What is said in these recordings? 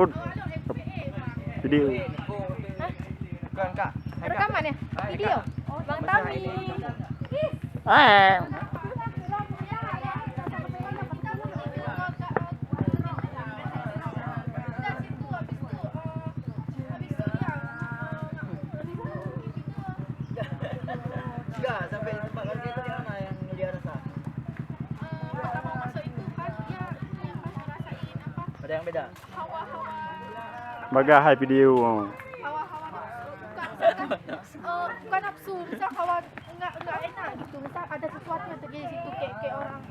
Pun video. Bukan Kak. Rekaman ya? Video? Bang Tami. Enggak, sampai tempat kaki itu di mana yang dia rasa? Pertama masuk itu kan dia pas ngerasain apa? Ada yang beda? Hawa-hawa. Bagahai video. Hawa-hawa bukan nafsu, misal hawa enggak enak gitu. Misal ada sesuatu yang terjadi di situ kayak orang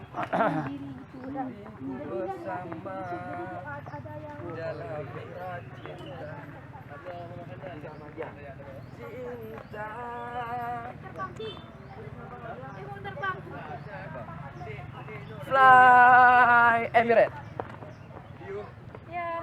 diri gitu. Bersama Ada yang dalam berat cinta. Sama dia. Cinta. terbang. Fly Emirates. Ya.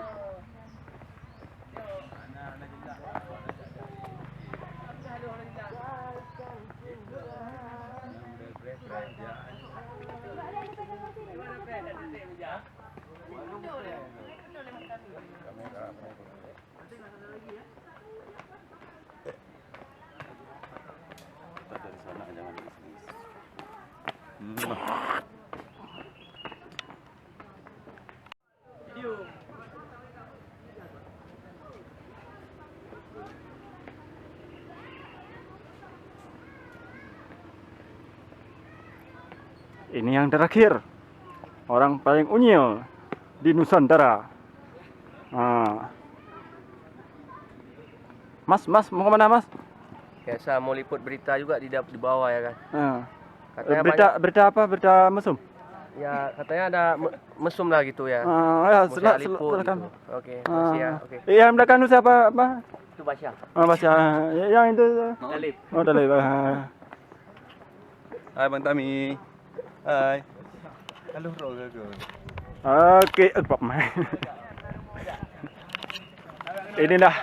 Dari sana jangan di sini. Ini yang terakhir, orang paling unyil di Nusantara. Mas mau kemana Mas? Biasa mau liput berita juga di bawah ya kan. Katanya Berita apa? Berita mesum? Ya katanya ada mesum lah gitu ya. Ya, Silakan. Gitu. Oke, makasih ya. Oke. Yang belakang itu siapa? Itu Basya. Basya. Yang itu? Dalip. Oh, Dalip. Hai Bang Tami. Hai. Halo Rogo. Oke, inilah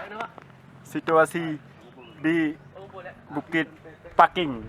situasi di Bukit Paking.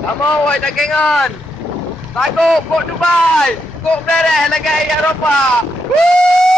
Kamu woi dagingan. Takut kok Dubai. Kok mereh lagi Eropah. Woo!